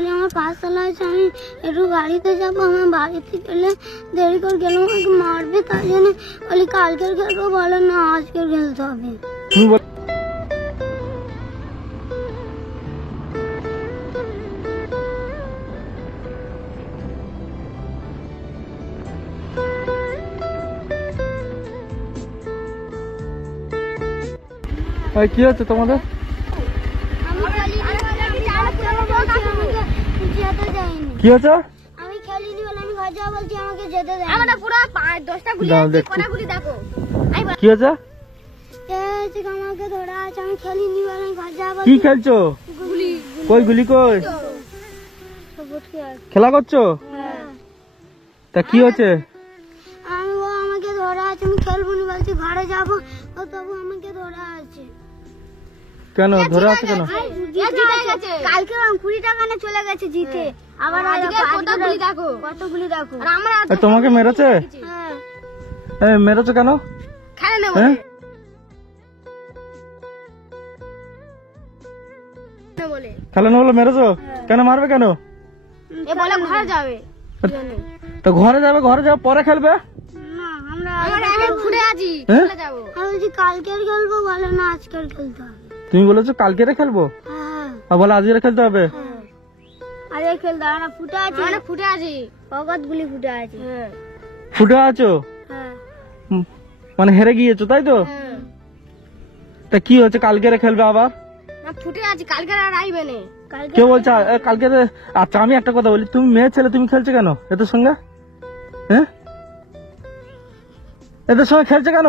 বলি আমার পাঠশালা আছে, আমি একটু গাড়িতে যাবো, আমার বাড়িতে গেলে দেরি করে গেলে আমাকে মারবে, তাই জন্য বলি কালকের খেলবো। বলে না আজকের খেলতে হবে। কি হচ্ছে তোমাদের? কি হচ্ছে? আমি খেলিনি বলে আমি ঘর যাবো বলছি, আমাকে যেতে দেয়। আমরা পুরো 10টা গুলি দাও আছে, দেখছি। কোনা গুলি দেখো। কি হচ্ছে? আমাকে ধরা আছে, আমি খেলিনি বলে আমি ঘর যাবো। কি খেলছো? গুলি কই গুলি কই? খেলা করছো? তা কি হচ্ছে? আমি ও আমাকে ধরা আছে, আমি খেলবো না বলছি, ঘরে যাবো, ও তবু আমাকে ধরা আছে। কেন ধরে আছে কেন? কালকে 20 টাকা না চলে গেছে জিতে, আবার আজকে কতগুলি দেখো, কতগুলি দেখো। আর আমরা তোমাকে মেরেছে? হ্যাঁ মেরেছে কেন? খেলে নেব হ্যাঁ বলে। খেলে না বলে মেরেছো? কেন মারবে কেন? এ বলে ঘরে যাবে। তো ঘরে যাবে পরে খেলবে। না আমরা আমরা ঘুরে আছি, হ্যাঁ? চলে যাব। আমি বলছি কালকের খেলবো, বলে না আজকের খেলতে হবে। তুমি বলেছো কালকেরে খেলবো, হ্যাঁ আর বলে আজকে খেলতে হবে। আরে খেলতে হবে না, ফুটে আছে, আমরা ফুটে আছি। পকেট গুলি ফুটে আছে। ফুটে আছো? হ্যাঁ মানে হেরে গিয়েছো তাই তো? তা কি হচ্ছে কালকেরে খেলবে আবার? না ফুটে আছি, কালকে আর আইবে না। কালকে কে বলছে কালকে? আচ্ছা আমি একটা কথা বলি, তুমি মেয়ে ছেলে তুমি খেলছো কেন এদের সঙ্গে? হ্যাঁ এদের সঙ্গে খেলছে কেন?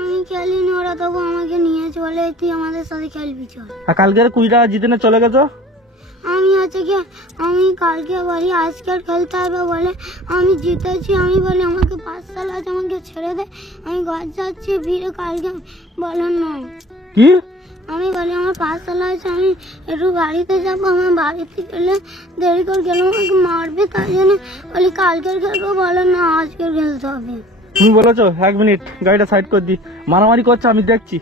আমি খেলিনি, ওরা তবু আমাকে নিয়েছে, বলে তুই আমাদের সাথে খেলবি চল। আর কালকে 20 টাকা জিতে না চলে গেছো। আমি আছে কি, আমি কালকে বলি আজকের খেলতে হবে বলে আমি জিতেছি, আমি বলি আমাকে পাঠশালা আছে, আমাকে ছেড়ে দে, আমি ঘর যাচ্ছি ভিড়ে। কালকে বলেন না, কি? আমি বলি আমার পাঠশালা আছে, আমি একটু গাড়িতে যাবো, আমার বাড়িতে গেলে দেরি করে গেলে আমাকে মারবে, তাই জন্য বলি কালকের খেলবো। বলে না আজকের খেলতে হবে। তুমি বলেছো 1 মিনিট গাড়িটা সাইড করে দি, মারামারি করছে আমি দেখছি।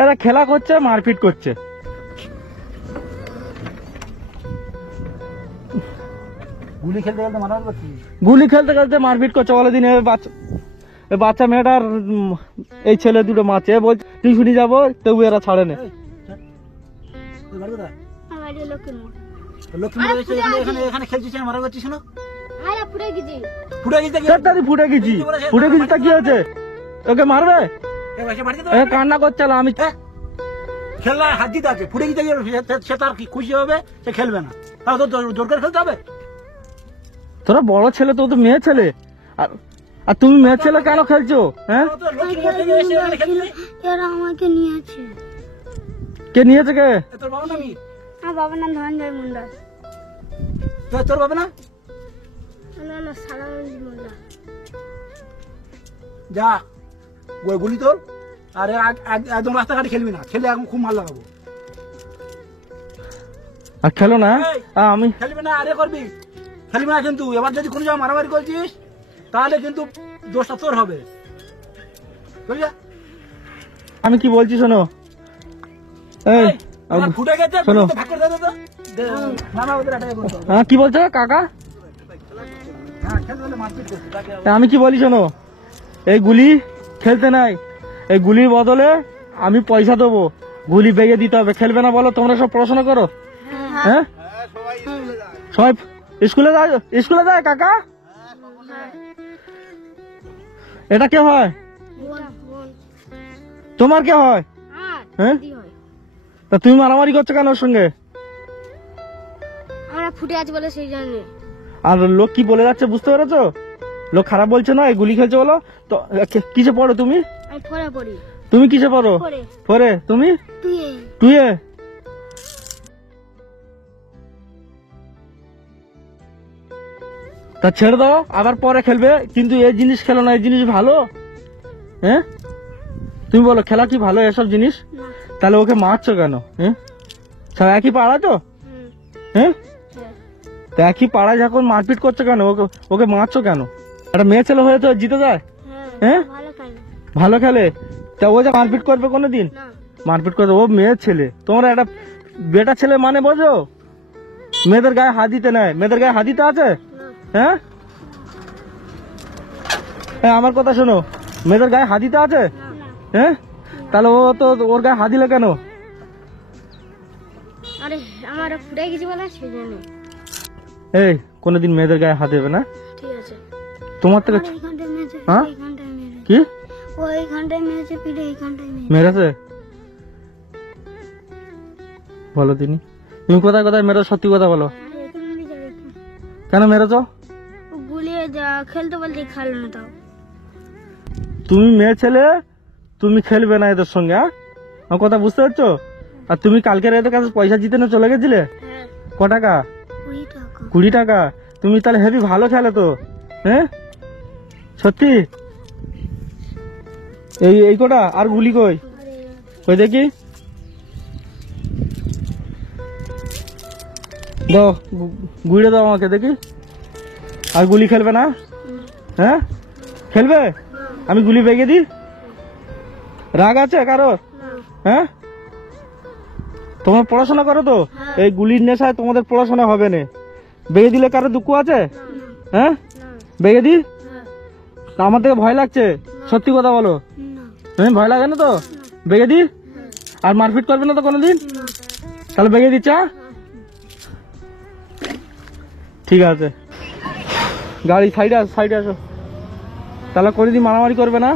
এরা খেলা করছে মারপিট করছে। গুলি খেলতে খেলতে মারামারি করছি। গুলি খেলতে খেলতে মারপিট করছে। বলে দিন বাচ্চা মেয়েটার এই ছেলে দুটো মারছে, বলছে টিউশনি যাবো, তবু এরা ছাড়ে না। আমার বাড়ি লক্ষ্মীপুর। লক্ষ্মীপুর এখানে খেলছিস, মারা করছিস না? আরে ফুটে গেছি। ফুটে গেছে ফুটে গেছি তা কি হয়েছে? ওকে মারবে? কান্না করছে না আমি। খেলা হাত দিতে আছে, ফুটে গেছে, সে তার কি খুশি হবে, সে খেলবে না। তাও তো জোর করে খেলতে হবে। তোরা বড় ছেলে, তো মেয়ে ছেলে, আর তুমি মেয়ে ছেলে কেন খেলছো? হ্যাঁ এরা আমাকে নিয়েছে। কে নিয়েছে? কে? তোর বাবা নামি? আমার বাবার নাম ধনঞ্জয় মন্ডল। তোর বাবা না? সালাম মোল্লা। যা গুলি তোর, আর একদম রাস্তাঘাটে খেলবি না, খেলে এখন খুব মাল লাগাবো। আর খেলো না। আমি খেলবি না, আরে করবি, খেলবি না কিন্তু। এবার যদি কোনো জায়গায় মারামারি করছিস তাহলে কিন্তু দোষটা তোর হবে। আমি কি বলছি শোনো, এই ফুটে গেছে, শোনো। ভাগ করে দে তো। মামা ওদের এটাই বলতো। হ্যাঁ কি বলছো কাকা? হ্যাঁ খেলবে না, মারপিট করছে তাকে। আমি কি বলি শোনো, এই গুলি খেলতে নাই, এই গুলির বদলে আমি পয়সা দেবো, গুলি বেগে দিতে হবে। খেলবে না বলো? তোমরা সব পড়াশোনা করো? হ্যাঁ সবাই স্কুলে যায় কাকা? এটা কে হয়? তোমার কে হয়? হ্যাঁ তা তুমি মারামারি করছো কেন ওর সঙ্গে? আমরা ফুটে আছি বলে সেই জন্য। আর লোক কি বলে যাচ্ছে বুঝতে পেরেছো? লোক খারাপ বলছে না, এই গুলি খেলছে বলো তো। কিসে পড়ো তুমি? আমি ফোরে পড়ি। তুমি কিসে পড়ো? ফোরে। তুমি? টুয়ে। তা ছেড়ে দাও, আবার পরে খেলবে, কিন্তু এই জিনিস খেলো না। এই জিনিস ভালো? হ্যাঁ তুমি বলো খেলা কি ভালো এসব জিনিস? তাহলে ওকে মারছো কেন? হ্যাঁ সব একই পাড়া তো? হ্যাঁ তা একই পাড়ায় যখন মারপিট করছো কেন, ওকে মারছো কেন? একটা মেয়ে ছেলে হয়ে তো জিতে যায়। হ্যাঁ ভালো খেলে, তা ও যে মারপিট করবে কোনোদিন? মারপিট করবে, ও মেয়ের ছেলে। তোমরা একটা বেটা ছেলে মানে বোঝো? মেয়েদের গায়ে হাত দিতে নেয়, মেয়েদের গায়ে হাত দিতে আছে? হ্যাঁ হ্যাঁ, আমার কথা শোনো, মেয়েদের গায়ে হাত দিতে আছে? হ্যাঁ, তাহলে ও তো ওর গায়ে হাত দিলে কেন? আরে আমার ফুটে গেছে বলে সেই জন্য। এই কোনোদিন মেয়েদের গায়ে হাত দেবে না, ঠিক আছে। তোমার থেকে এইখানটায় মেরেছে, হ্যাঁ? এইখানটায় মেরেছে। কি ও এইখানটায় মেরেছে, ফিরে এইখানটায় মেরেছে। মেরেছে? বলো তুমি কোথায় কোথায় মেরেছো, সত্যি কথা বলো। এখানে মেরেছে, এখানে। কেন মেরেছো? ও গুলিয়ে খেলতে বলতে খেলো না তাও। তুমি মেয়ে ছেলে, তুমি খেলবে না এদের সঙ্গে, হ্যাঁ? আমার কথা বুঝতে পারছো? আর তুমি কালকে এদের কাছে পয়সা জিতে চলে গেছিলে, হ্যাঁ। ক টাকা? 20 টাকা। 20 টাকা। তুমি তাহলে হেভি ভালো খেলে তো, হ্যাঁ? সত্যি? এই কটা আর গুলি কই? কই দেখি, দাও গুড়ে দাও আমাকে দেখি। আর গুলি খেলবে না? হ্যাঁ খেলবে? আমি গুলি বেগে দিই? রাগ আছে কারোর? হ্যাঁ, তোমরা পড়াশোনা করো তো, এই গুলির নেশায় তোমাদের পড়াশোনা হবে না। বেগে দিলে কারো দুঃখ আছে? হ্যাঁ, বেগে দি? তা আমার থেকে ভয় লাগছে, সত্যি কথা বলো। না, হ্যাঁ, ভয় লাগে না তো? বেগে দি? আর মারপিট করবে না তো কোনোদিন? তাহলে বেগে দিচ্ছা? ঠিক আছে, গাড়ি সাইডে আসো। তাহলে কোনোদিন মারামারি করবে না?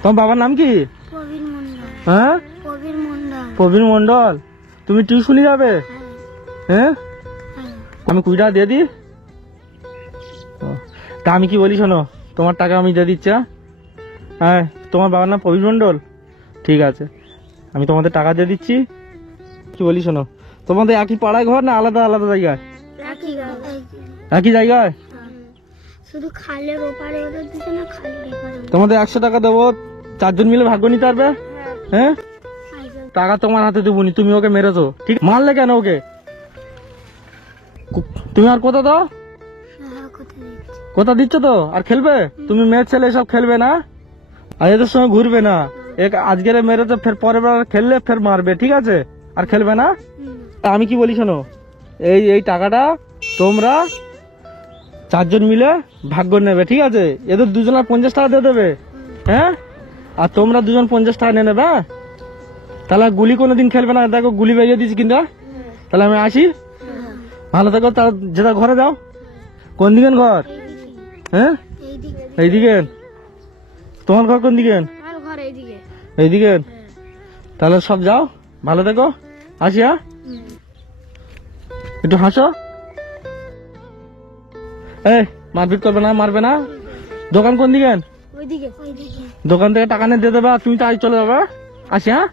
তোমার বাবার নাম কি? প্রবীর মন্ডল। হ্যাঁ, প্রবীর মন্ডল। প্রবীণ মন্ডল। তুমি টিউশনি যাবে? হ্যাঁ, হ্যাঁ। আমি 20 টাকা দিয়ে দিই। ও, তা আমি কি বলি শোনো, তোমার টাকা আমি দিয়ে দিচ্ছি। হ্যাঁ, তোমার বাবার নাম প্রবীণ মন্ডল? ঠিক আছে, আমি তোমাদের টাকা দিয়ে দিচ্ছি। কি বলি শোনো, তোমাদের একই পাড়ায় ঘর না আলাদা আলাদা জায়গায়? একই গাঁও। একই জায়গায়? শুধু খালের ওপারে ওদের দিচ্ছে না, খালের এপারে ওদের। তোমাদের 100 টাকা দেবো, 4 জন মিলে ভাগ্য নিতে পারবে? হ্যাঁ, টাকা তোমার হাতে দেবনি, তুমি ওকে মেরেছো, ঠিক? মারলে কেন ওকে? তুমি আর কোথা দাও, হ্যাঁ, কোথায় দিচ্ছে? কোথা দিচ্ছ তো? আর খেলবে? তুমি মেয়ের ছেলে এসব খেলবে না, আর এদের সঙ্গে ঘুরবে না। আজকের মেরেছে, ফের পরের বার খেললে ফের মারবে, ঠিক আছে? আর খেলবে না। তা আমি কি বলি শোনো, এই টাকাটা তোমরা 4 জন মিলে ভাগ্য নেবে, ঠিক আছে? এদের দুজনের 50 টাকা দিয়ে দেবে, হ্যাঁ? আর তোমরা দুজন 50 টাকা নিয়ে নেবে, হ্যাঁ? তাহলে গুলি কোনোদিন খেলবে না, দেখো গুলি বেরিয়ে দিচ্ছি কিন্তু। তাহলে আমি আসি, ভালো থাকো। তা যেটা ঘরে যাও। কোন দিকেন ঘর? হ্যাঁ, এইদিকে। এইদিকে। তোমার ঘর কোন দিকে? আমার ঘর এইদিকে। এইদিকে। তাহলে সব যাও, ভালো থেকো, আসি। হ্যাঁ, একটু হাসো। এই মারপিট করবে না, মারবে না। দোকান কোন দিকে? ওইদিকে। ওইদিকে। দোকান থেকে টাকা নিয়ে দিয়ে দেবে, আর তুমি তাই চলে যাবে। আসি। হ্যাঁ।